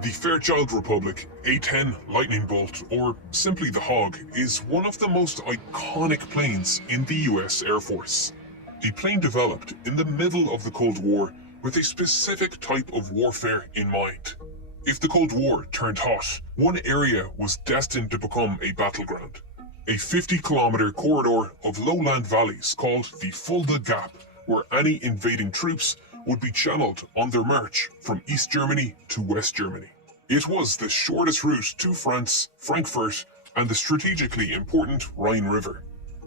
The Fairchild Republic A-10 Lightning Bolt, or simply the Hog, is one of the most iconic planes in the US Air Force. A plane developed in the middle of the Cold War with a specific type of warfare in mind. If the Cold War turned hot, one area was destined to become a battleground. A 50-kilometer corridor of lowland valleys called the Fulda Gap, where any invading troops would be channeled on their march from East Germany to West Germany. It was the shortest route to France, Frankfurt, and the strategically important Rhine River.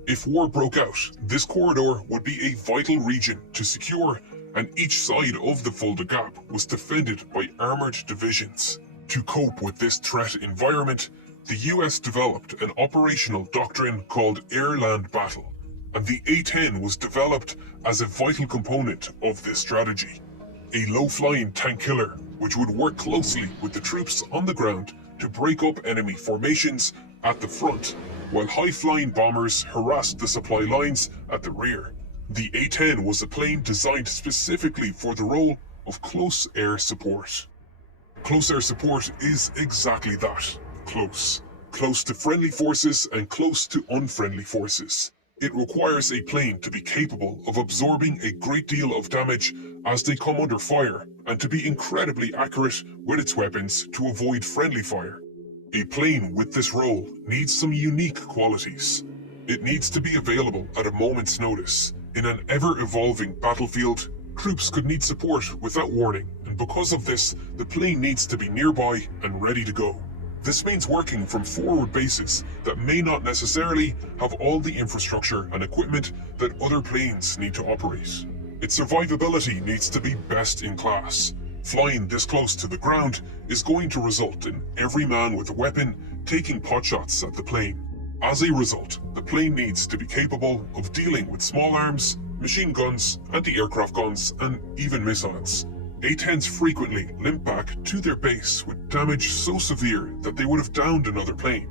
If war broke out, this corridor would be a vital region to secure, and each side of the Fulda Gap was defended by armoured divisions. To cope with this threat environment, the US developed an operational doctrine called air-land battle, and the A-10 was developed as a vital component of this strategy. A low-flying tank killer, which would work closely with the troops on the ground to break up enemy formations at the front, while high-flying bombers harassed the supply lines at the rear. The A-10 was a plane designed specifically for the role of close air support. Close air support is exactly that, close. Close to friendly forces and close to unfriendly forces. It requires a plane to be capable of absorbing a great deal of damage as they come under fire, and to be incredibly accurate with its weapons to avoid friendly fire. A plane with this role needs some unique qualities. It needs to be available at a moment's notice. In an ever-evolving battlefield, troops could need support without warning, and because of this, the plane needs to be nearby and ready to go. This means working from forward bases that may not necessarily have all the infrastructure and equipment that other planes need to operate. Its survivability needs to be best in class. Flying this close to the ground is going to result in every man with a weapon taking potshots at the plane. As a result, the plane needs to be capable of dealing with small arms, machine guns, anti-aircraft guns, and even missiles. A-10s frequently limp back to their base with damage so severe that they would have downed another plane,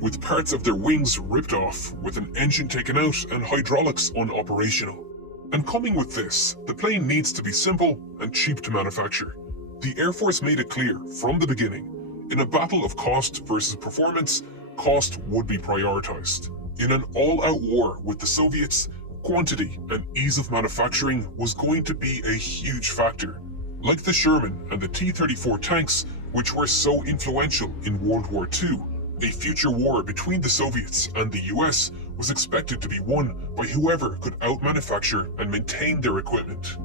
with parts of their wings ripped off, with an engine taken out and hydraulics unoperational. And coming with this, the plane needs to be simple and cheap to manufacture. The Air Force made it clear from the beginning, in a battle of cost versus performance, cost would be prioritized. In an all-out war with the Soviets, quantity and ease of manufacturing was going to be a huge factor. Like the Sherman and the T-34 tanks, which were so influential in World War II, a future war between the Soviets and the US was expected to be won by whoever could out-manufacture and maintain their equipment.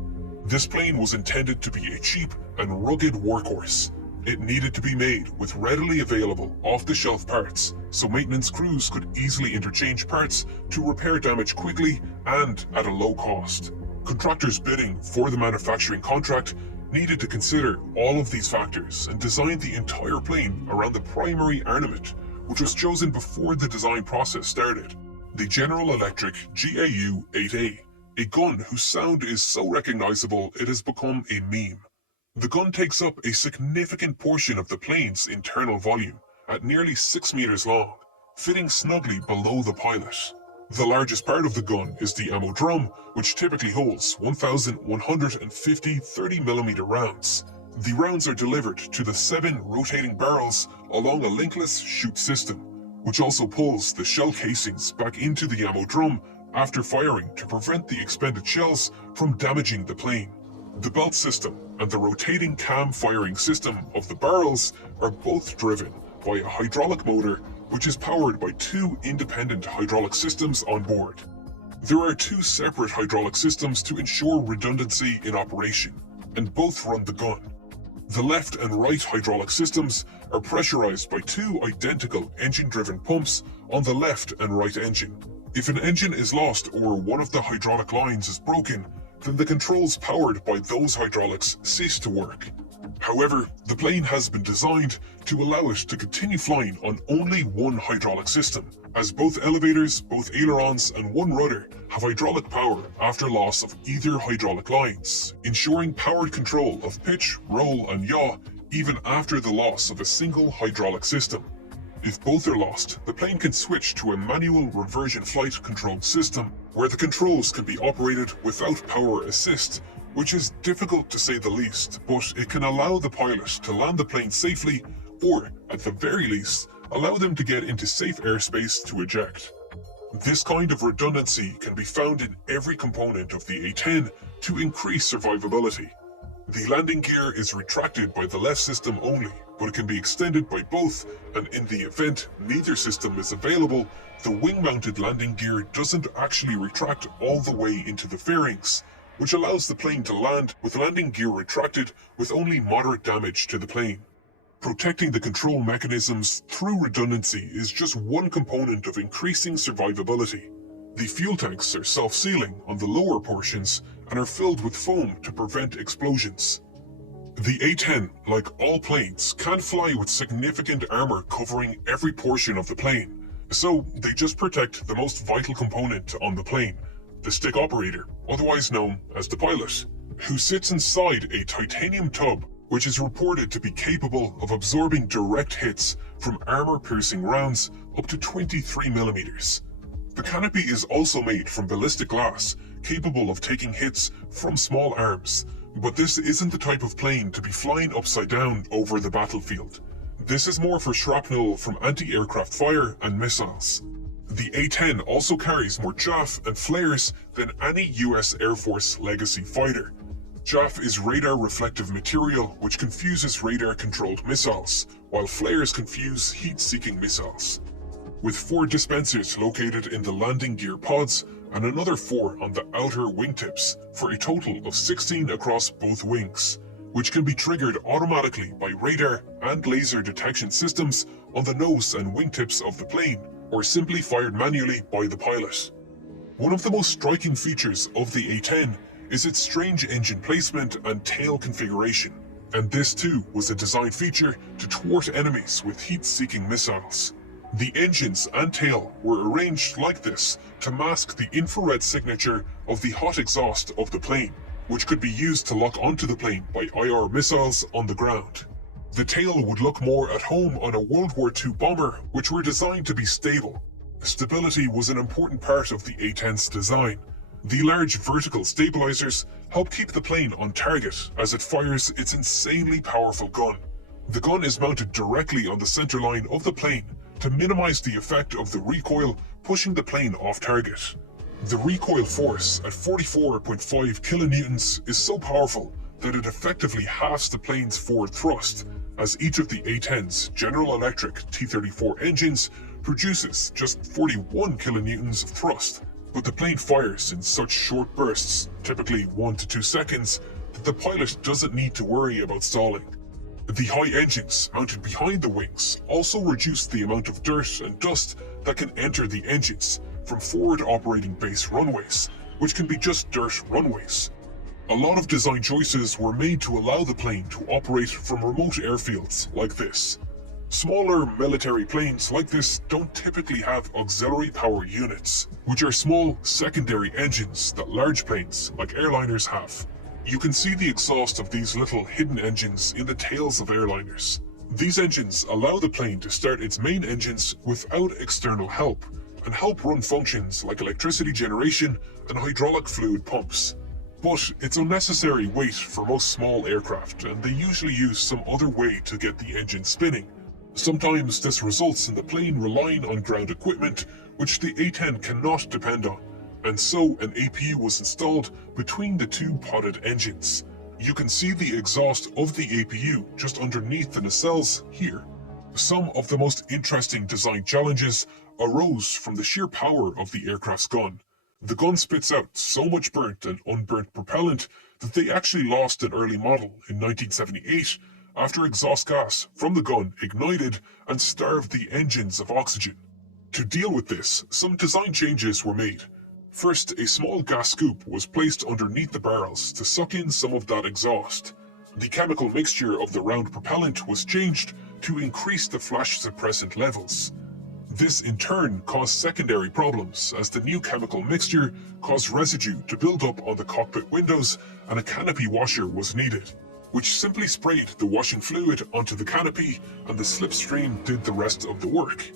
This plane was intended to be a cheap and rugged workhorse. It needed to be made with readily available off-the-shelf parts, so maintenance crews could easily interchange parts to repair damage quickly and at a low cost. Contractors bidding for the manufacturing contract needed to consider all of these factors and design the entire plane around the primary armament, which was chosen before the design process started. The General Electric GAU-8A, a gun whose sound is so recognizable it has become a meme. The gun takes up a significant portion of the plane's internal volume, at nearly 6 meters long, fitting snugly below the pilot. The largest part of the gun is the ammo drum, which typically holds 1,150 30mm rounds. The rounds are delivered to the 7 rotating barrels along a linkless chute system, which also pulls the shell casings back into the ammo drum after firing to prevent the expended shells from damaging the plane. The belt system and the rotating cam firing system of the barrels are both driven by a hydraulic motor, which is powered by 2 independent hydraulic systems on board. There are 2 separate hydraulic systems to ensure redundancy in operation, and both run the gun. The left and right hydraulic systems are pressurized by 2 identical engine-driven pumps on the left and right engine. If an engine is lost or one of the hydraulic lines is broken, then the controls powered by those hydraulics cease to work. However, the plane has been designed to allow it to continue flying on only one hydraulic system, as both elevators, both ailerons, and one rudder have hydraulic power after loss of either hydraulic lines, ensuring powered control of pitch, roll, and yaw even after the loss of a single hydraulic system. If both are lost, the plane can switch to a manual reversion flight control system, where the controls can be operated without power assist which is difficult to say the least, but it can allow the pilot to land the plane safely, or, at the very least, allow them to get into safe airspace to eject. This kind of redundancy can be found in every component of the A-10 to increase survivability. The landing gear is retracted by the left system only, but it can be extended by both, and in the event neither system is available, the wing-mounted landing gear doesn't actually retract all the way into the fairings, which allows the plane to land with landing gear retracted with only moderate damage to the plane. Protecting the control mechanisms through redundancy is just one component of increasing survivability. The fuel tanks are self-sealing on the lower portions and are filled with foam to prevent explosions. The A-10, like all planes, can fly with significant armor covering every portion of the plane, so they just protect the most vital component on the plane, the stick operator, otherwise known as the pilot, who sits inside a titanium tub which is reported to be capable of absorbing direct hits from armor-piercing rounds up to 23mm. The canopy is also made from ballistic glass, capable of taking hits from small arms, but this isn't the type of plane to be flying upside down over the battlefield. This is more for shrapnel from anti-aircraft fire and missiles. The A-10 also carries more chaff and flares than any US Air Force legacy fighter. Chaff is radar-reflective material which confuses radar-controlled missiles, while flares confuse heat-seeking missiles. With 4 dispensers located in the landing gear pods and another 4 on the outer wingtips, for a total of 16 across both wings, which can be triggered automatically by radar and laser detection systems on the nose and wingtips of the plane, or simply fired manually by the pilot. One of the most striking features of the A-10 is its strange engine placement and tail configuration, and this too was a design feature to thwart enemies with heat-seeking missiles. The engines and tail were arranged like this to mask the infrared signature of the hot exhaust of the plane, which could be used to lock onto the plane by IR missiles on the ground. The tail would look more at home on a World War II bomber, which were designed to be stable. Stability was an important part of the A-10's design. The large vertical stabilizers help keep the plane on target as it fires its insanely powerful gun. The gun is mounted directly on the center line of the plane to minimize the effect of the recoil pushing the plane off target. The recoil force at 44.5 kilonewtons is so powerful that it effectively halves the plane's forward thrust, as each of the A-10's General Electric T-34 engines produces just 41 kilonewtons of thrust. But the plane fires in such short bursts, typically 1 to 2 seconds, that the pilot doesn't need to worry about stalling. The high engines mounted behind the wings also reduce the amount of dirt and dust that can enter the engines from forward operating base runways, which can be just dirt runways. A lot of design choices were made to allow the plane to operate from remote airfields like this. Smaller military planes like this don't typically have auxiliary power units, which are small secondary engines that large planes like airliners have. You can see the exhaust of these little hidden engines in the tails of airliners. These engines allow the plane to start its main engines without external help, and help run functions like electricity generation and hydraulic fluid pumps. But it's unnecessary weight for most small aircraft, and they usually use some other way to get the engine spinning. Sometimes this results in the plane relying on ground equipment, which the A-10 cannot depend on, and so an APU was installed between the 2 podded engines. You can see the exhaust of the APU just underneath the nacelles here. Some of the most interesting design challenges arose from the sheer power of the aircraft's gun. The gun spits out so much burnt and unburnt propellant that they actually lost an early model in 1978 after exhaust gas from the gun ignited and starved the engines of oxygen. To deal with this, some design changes were made. First, a small gas scoop was placed underneath the barrels to suck in some of that exhaust. The chemical mixture of the round propellant was changed to increase the flash suppressant levels. This in turn caused secondary problems, as the new chemical mixture caused residue to build up on the cockpit windows and a canopy washer was needed, which simply sprayed the washing fluid onto the canopy and the slipstream did the rest of the work.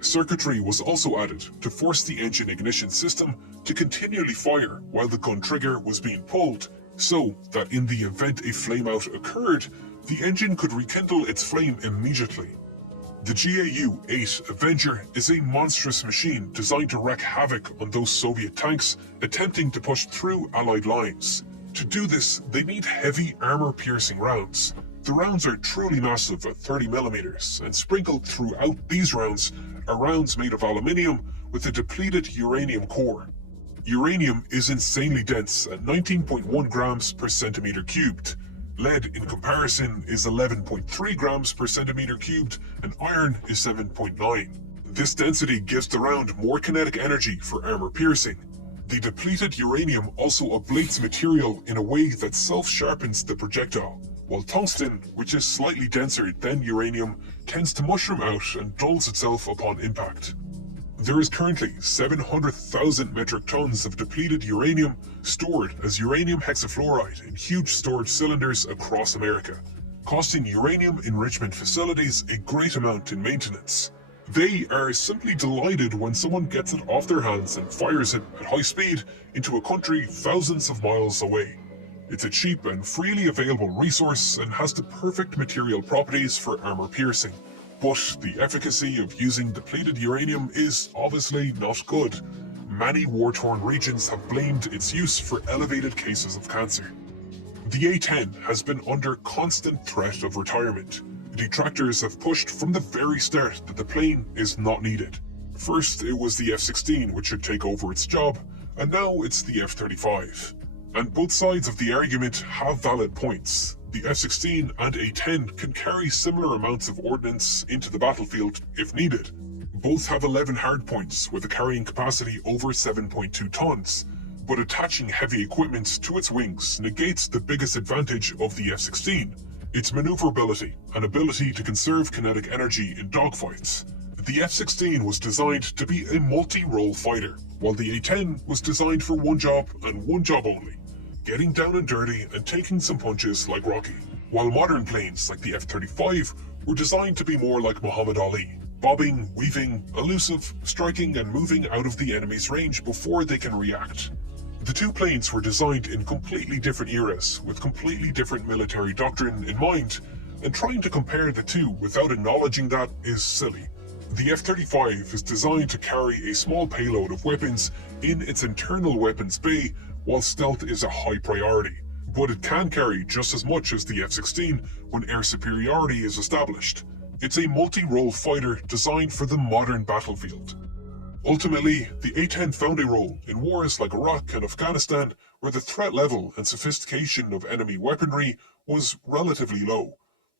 Circuitry was also added to force the engine ignition system to continually fire while the gun trigger was being pulled so that in the event a flameout occurred, the engine could rekindle its flame immediately. The GAU-8 Avenger is a monstrous machine designed to wreak havoc on those Soviet tanks attempting to push through Allied lines. To do this, they need heavy armor-piercing rounds. The rounds are truly massive at 30mm, and sprinkled throughout these rounds are rounds made of aluminium with a depleted uranium core. Uranium is insanely dense at 19.1 grams per centimeter cubed. Lead, in comparison, is 11.3 grams per centimeter cubed, and iron is 7.9. This density gives the round more kinetic energy for armor piercing. The depleted uranium also ablates material in a way that self-sharpens the projectile, while tungsten, which is slightly denser than uranium, tends to mushroom out and dulls itself upon impact. There is currently 700,000 metric tons of depleted uranium stored as uranium hexafluoride in huge storage cylinders across America, costing uranium enrichment facilities a great amount in maintenance. They are simply delighted when someone gets it off their hands and fires it at high speed into a country thousands of miles away. It's a cheap and freely available resource and has the perfect material properties for armor piercing. But the efficacy of using depleted uranium is obviously not good. Many war-torn regions have blamed its use for elevated cases of cancer. The A-10 has been under constant threat of retirement. Detractors have pushed from the very start that the plane is not needed. First, it was the F-16 which should take over its job, and now it's the F-35. And both sides of the argument have valid points. The F-16 and A-10 can carry similar amounts of ordnance into the battlefield if needed. Both have 11 hardpoints with a carrying capacity over 7.2 tons, but attaching heavy equipment to its wings negates the biggest advantage of the F-16, its maneuverability and ability to conserve kinetic energy in dogfights. The F-16 was designed to be a multi-role fighter, while the A-10 was designed for one job and one job only: getting down and dirty and taking some punches like Rocky. While modern planes like the F-35 were designed to be more like Muhammad Ali, bobbing, weaving, elusive, striking and moving out of the enemy's range before they can react. The two planes were designed in completely different eras, with completely different military doctrine in mind, and trying to compare the two without acknowledging that is silly. The F-35 is designed to carry a small payload of weapons in its internal weapons bay, while stealth is a high priority, but it can carry just as much as the F-16 when air superiority is established. It's a multi-role fighter designed for the modern battlefield. Ultimately, the A-10 found a role in wars like Iraq and Afghanistan, where the threat level and sophistication of enemy weaponry was relatively low,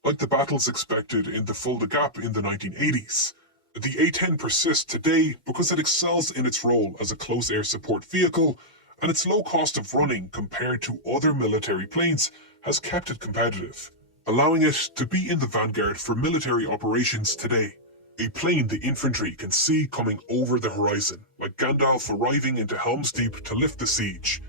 like the battles expected in the Fulda Gap in the 1980s. The A-10 persists today because it excels in its role as a close air support vehicle, and its low cost of running compared to other military planes has kept it competitive, allowing it to be in the vanguard for military operations today. A plane the infantry can see coming over the horizon, like Gandalf arriving into Helm's Deep to lift the siege.